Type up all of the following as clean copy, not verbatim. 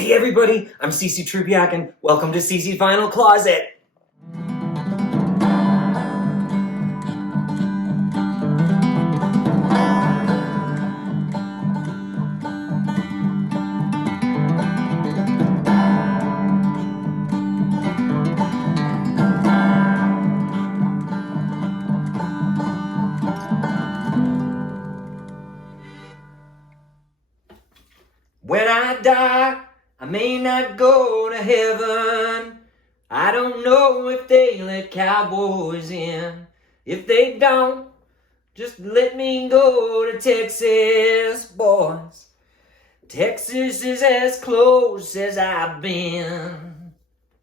Hey everybody, I'm CC Trubiak and welcome to CC's Vinyl Closet. When I die, I may not go to heaven. I don't know if they let cowboys in. If they don't, just let me go to Texas, boys. Texas is as close as I've been.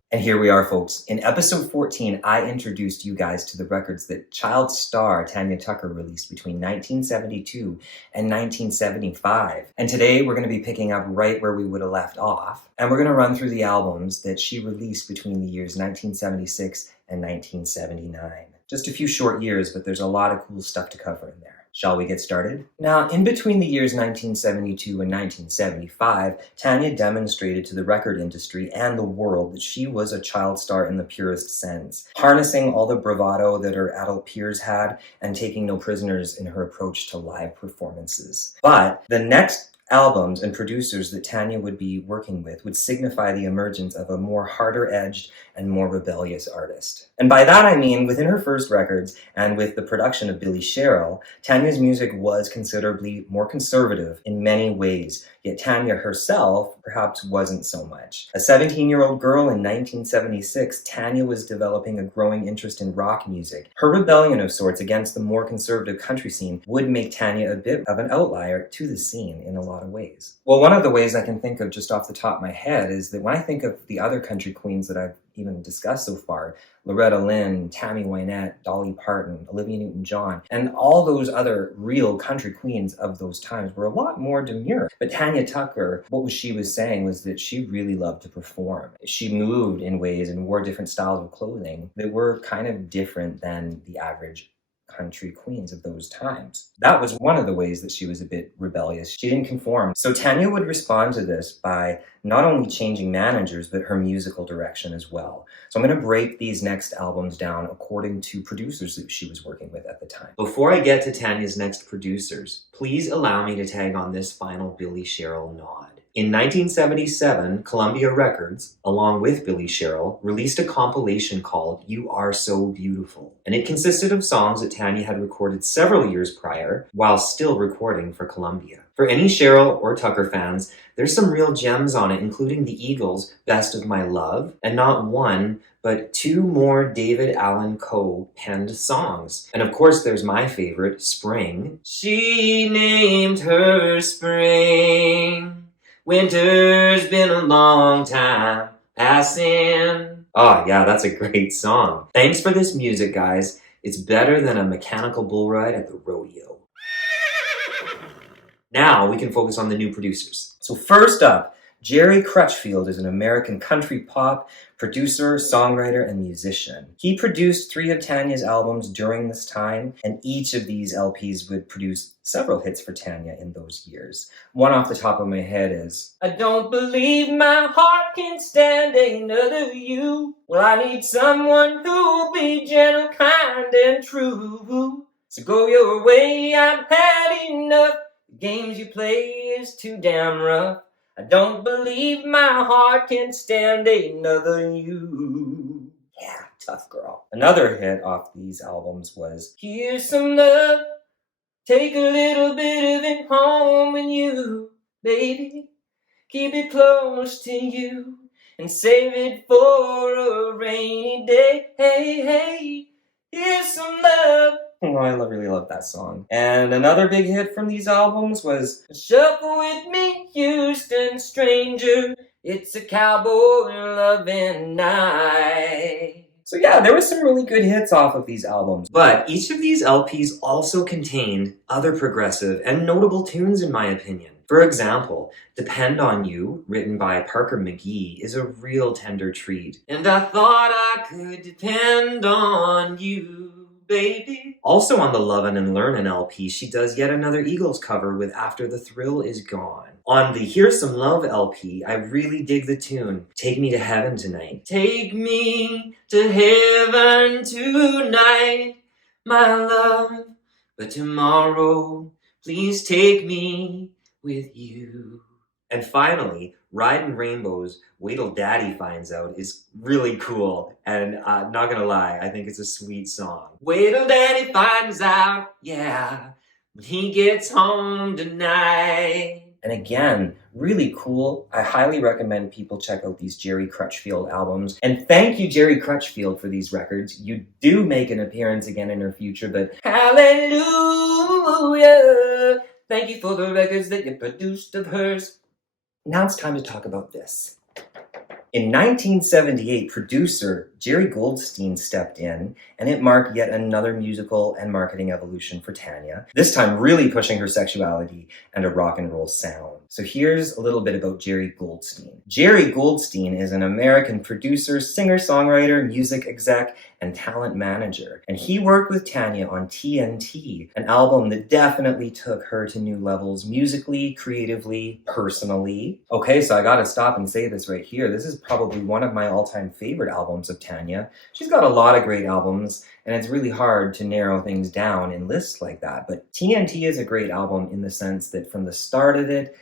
And here we are, folks. In episode 14, I introduced you guys to the records that child star Tanya Tucker released between 1972 and 1975. And today we're going to be picking up right where we would have left off. And we're going to run through the albums that she released between the years 1976 and 1979. Just a few short years, but there's a lot of cool stuff to cover in there. Shall we get started? Now, in between the years 1972 and 1975, Tanya demonstrated to the record industry and the world that she was a child star in the purest sense, harnessing all the bravado that her adult peers had and taking no prisoners in her approach to live performances. But the next albums and producers that Tanya would be working with would signify the emergence of a more harder-edged and more rebellious artist. And by that I mean, within her first records and with the production of Billy Sherrill, Tanya's music was considerably more conservative in many ways, yet Tanya herself perhaps wasn't so much. A 17-year-old girl in 1976, Tanya was developing a growing interest in rock music. Her rebellion of sorts against the more conservative country scene would make Tanya a bit of an outlier to the scene in a lot of ways. Well, one of the ways I can think of just off the top of my head is that when I think of the other country queens that I've even discussed so far, Loretta Lynn, Tammy Wynette, Dolly Parton, Olivia Newton-John, and all those other real country queens of those times were a lot more demure. But Tanya Tucker, what she was saying was that she really loved to perform. She moved in ways and wore different styles of clothing that were kind of different than the average country queens of those times. That was one of the ways that she was a bit rebellious. She didn't conform. So Tanya would respond to this by not only changing managers, but her musical direction as well. So I'm going to break these next albums down according to producers that she was working with at the time. Before I get to Tanya's next producers, please allow me to tag on this final Billy Sherrill nod. In 1977, Columbia Records, along with Billy Sherrill, released a compilation called You Are So Beautiful, and it consisted of songs that Tanya had recorded several years prior while still recording for Columbia. For any Sherrill or Tucker fans, there's some real gems on it, including the Eagles' Best of My Love, and not one, but two more David Allan Coe penned songs. And of course, there's my favorite, Spring. She named her Spring. Winter's been a long time passing. Oh yeah, that's a great song. Thanks for this music, guys. It's better than a mechanical bull ride at the rodeo. Now we can focus on the new producers. So first up, Jerry Crutchfield is an American country pop producer, songwriter, and musician. He produced 3 of Tanya's albums during this time, and each of these LPs would produce several hits for Tanya in those years. One off the top of my head is, I don't believe my heart can stand another you. Well, I need someone who'll be gentle, kind, and true. So go your way, I've had enough. The games you play is too damn rough. I don't believe my heart can stand another you. Yeah, tough girl. Another hit off these albums was Here's Some Love. Take a little bit of it home with you, baby. Keep it close to you and save it for a rainy day. Hey, hey, here's some love. Oh, I really love that song. And another big hit from these albums was Shuffle With Me, Houston Stranger. It's a cowboy loving night. So yeah, there was some really good hits off of these albums. But each of these LPs also contained other progressive and notable tunes in my opinion. For example, Depend on You, written by Parker McGee, is a real tender treat. And I thought I could depend on you. baby. Also on the Lovin' and Learnin' LP, she does yet another Eagles cover with After the Thrill Is Gone. On the Here's Some Love LP, I really dig the tune, Take Me to Heaven Tonight. Take me to heaven tonight, my love, but tomorrow, please take me with you. And finally, Riding Rainbows, Wait Till Daddy Finds Out is really cool. And not gonna lie, I think it's a sweet song. Wait till Daddy finds out, yeah, when he gets home tonight. And again, really cool. I highly recommend people check out these Jerry Crutchfield albums. And thank you, Jerry Crutchfield, for these records. You do make an appearance again in the future, but hallelujah! Thank you for the records that you produced of hers. Now it's time to talk about this. In 1978, producer Jerry Goldstein stepped in, and it marked yet another musical and marketing evolution for Tanya, this time really pushing her sexuality and a rock and roll sound. So here's a little bit about Jerry Goldstein. Jerry Goldstein is an American producer, singer-songwriter, music exec, and talent manager. And he worked with Tanya on TNT, an album that definitely took her to new levels musically, creatively, personally. Okay, so I gotta stop and say this right here. This is probably one of my all-time favorite albums of Tanya. She's got a lot of great albums, and it's really hard to narrow things down in lists like that. But TNT is a great album in the sense that from the start of it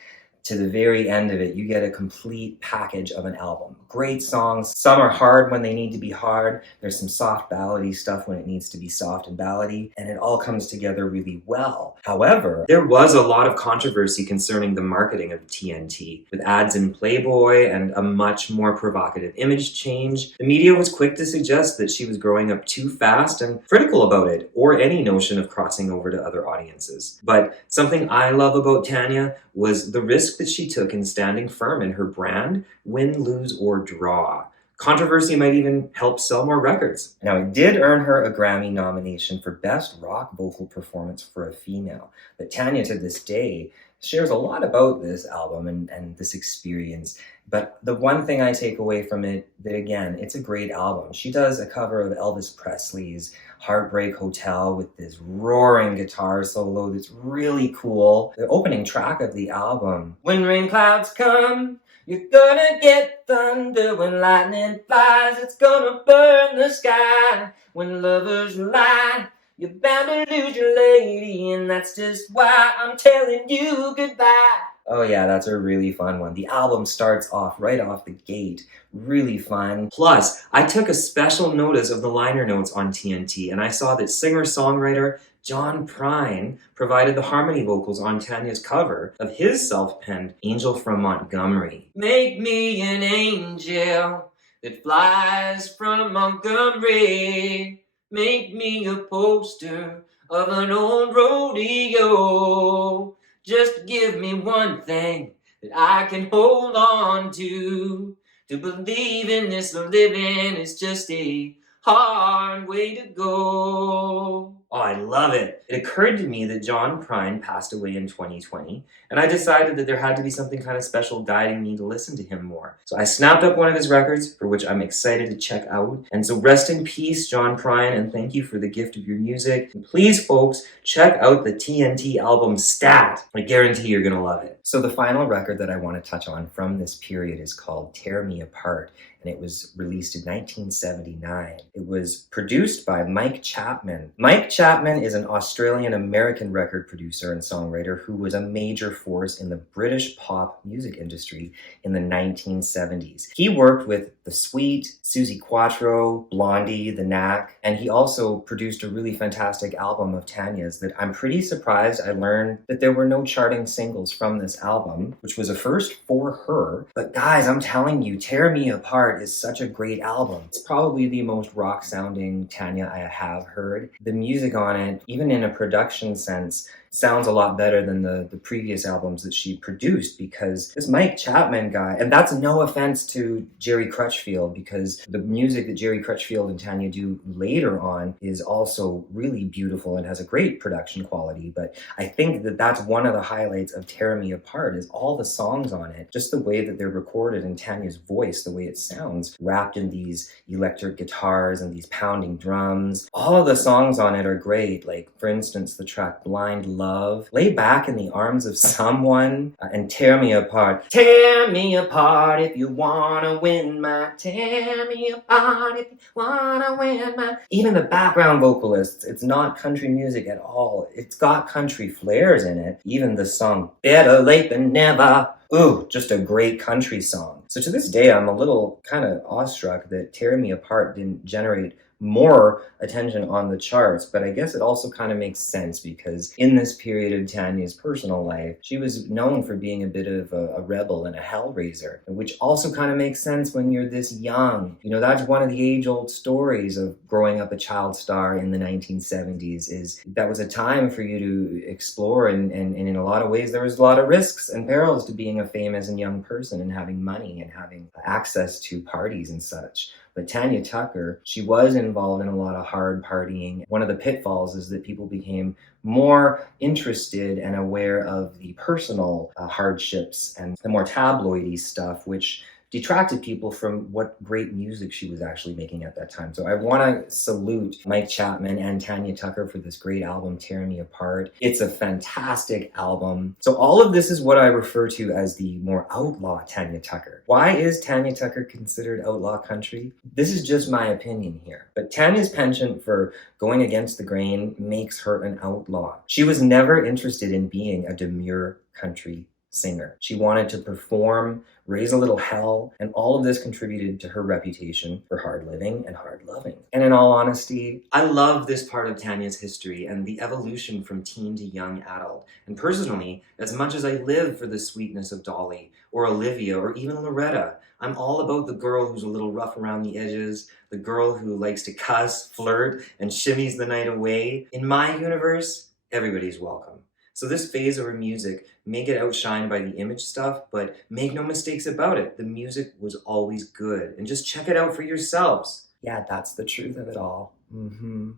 to the very end of it, you get a complete package of an album. Great songs. Some are hard when they need to be hard. There's some soft ballady stuff when it needs to be soft and ballady, and it all comes together really well. However, there was a lot of controversy concerning the marketing of TNT, with ads in Playboy and a much more provocative image change. The media was quick to suggest that she was growing up too fast and critical about it, or any notion of crossing over to other audiences. But something I love about Tanya was the risk that she took in standing firm in her brand, win, lose, or draw. Controversy might even help sell more records. Now, it did earn her a Grammy nomination for Best Rock Vocal Performance for a Female, but Tanya to this day shares a lot about this album and this experience. But the one thing I take away from it, that again, it's a great album. She does a cover of Elvis Presley's Heartbreak Hotel with this roaring guitar solo that's really cool. The opening track of the album, when rain clouds come, you're gonna get thunder. When lightning flies, it's gonna burn the sky. When lovers lie, you're bound to lose your lady, and that's just why I'm telling you goodbye. Oh yeah, that's a really fun one. The album starts off right off the gate. Really fun. Plus, I took a special notice of the liner notes on TNT, and I saw that singer-songwriter John Prine provided the harmony vocals on Tanya's cover of his self-penned Angel from Montgomery. Make me an angel that flies from Montgomery. Make me a poster of an old rodeo. Just give me one thing that I can hold on to. To believe in this living is just a hard way to go. Oh, I love it. It occurred to me that John Prine passed away in 2020, and I decided that there had to be something kind of special guiding me to listen to him more. So I snapped up one of his records, for which I'm excited to check out. And so rest in peace, John Prine, and thank you for the gift of your music. And please, folks, check out the TNT album Stat. I guarantee you're gonna love it. So the final record that I want to touch on from this period is called Tear Me Apart, and it was released in 1979. It was produced by Mike Chapman. Mike Chapman is an Australian-American record producer and songwriter who was a major force in the British pop music industry in the 1970s. He worked with The Sweet, Suzi Quatro, Blondie, The Knack, and he also produced a really fantastic album of Tanya's that I'm pretty surprised I learned that there were no charting singles from this album, which was a first for her. But guys, I'm telling you, Tear Me Apart is such a great album. It's probably the most rock-sounding Tanya I have heard. The music music on it, even in a production sense, sounds a lot better than the previous albums that she produced, because this Mike Chapman guy, and that's no offense to Jerry Crutchfield, because the music that Jerry Crutchfield and Tanya do later on is also really beautiful and has a great production quality. But I think that that's one of the highlights of Tear Me Apart, is all the songs on it, just the way that they're recorded in Tanya's voice, the way it sounds, wrapped in these electric guitars and these pounding drums. All of the songs on it are great. Like, for instance, the track Blind Love, Lay Back in the Arms of Someone, and Tear Me Apart. Tear me apart if you wanna win my, tear me apart if you wanna win my. Even the background vocalists, it's not country music at all. It's got country flares in it. Even the song Better Late Than Never. Ooh, just a great country song. So to this day, I'm a little kind of awestruck that Tear Me Apart didn't generate more attention on the charts, but I guess it also kind of makes sense, because in this period of Tanya's personal life, she was known for being a bit of a rebel and a hellraiser, which also kind of makes sense when you're this young. You know, that's one of the age-old stories of growing up a child star in the 1970s, is that was a time for you to explore, and in a lot of ways there was a lot of risks and perils to being a famous and young person and having money and having access to parties and such. But Tanya Tucker, she was involved in a lot of hard partying. One of the pitfalls is that people became more interested and aware of the personal hardships and the more tabloidy stuff, which detracted people from what great music she was actually making at that time. So I want to salute Mike Chapman and Tanya Tucker for this great album, Tear Me Apart. It's a fantastic album. So all of this is what I refer to as the more outlaw Tanya Tucker. Why is Tanya Tucker considered outlaw country? This is just my opinion here. But Tanya's penchant for going against the grain makes her an outlaw. She was never interested in being a demure country singer. She wanted to perform, raise a little hell, and all of this contributed to her reputation for hard living and hard loving. And in all honesty, I love this part of Tanya's history and the evolution from teen to young adult. And personally, as much as I live for the sweetness of Dolly or Olivia or even Loretta, I'm all about the girl who's a little rough around the edges, the girl who likes to cuss, flirt, and shimmies the night away. In my universe, everybody's welcome. So this phase of her music may get outshined by the image stuff, but make no mistakes about it, the music was always good. And just check it out for yourselves. Yeah, that's the truth of it all.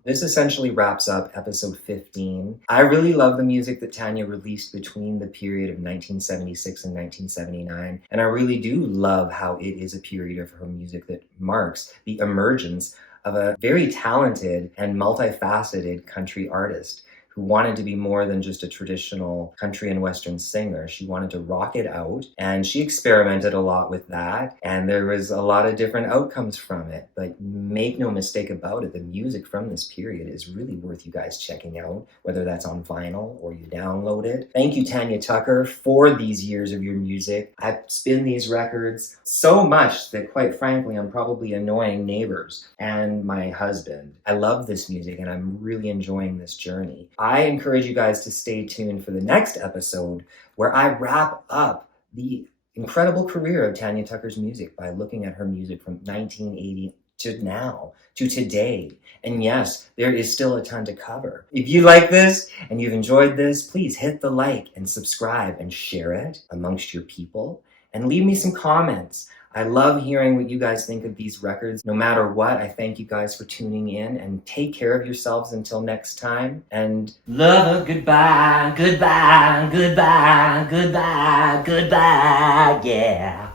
This essentially wraps up episode 15. I really love the music that Tanya released between the period of 1976 and 1979, and I really do love how it is a period of her music that marks the emergence of a very talented and multifaceted country artist who wanted to be more than just a traditional country and western singer. She wanted to rock it out, and she experimented a lot with that, and there was a lot of different outcomes from it. But make no mistake about it, the music from this period is really worth you guys checking out, whether that's on vinyl or you download it. Thank you, Tanya Tucker, for these years of your music. I've spin these records so much that, quite frankly, I'm probably annoying neighbors and my husband. I love this music, and I'm really enjoying this journey. I encourage you guys to stay tuned for the next episode, where I wrap up the incredible career of Tanya Tucker's music by looking at her music from 1980 to now, to today. And yes, there is still a ton to cover. If you like this and you've enjoyed this, please hit the like and subscribe and share it amongst your people, and leave me some comments. I love hearing what you guys think of these records. No matter what, I thank you guys for tuning in, and take care of yourselves until next time. And love, goodbye, goodbye, goodbye, goodbye, goodbye, yeah.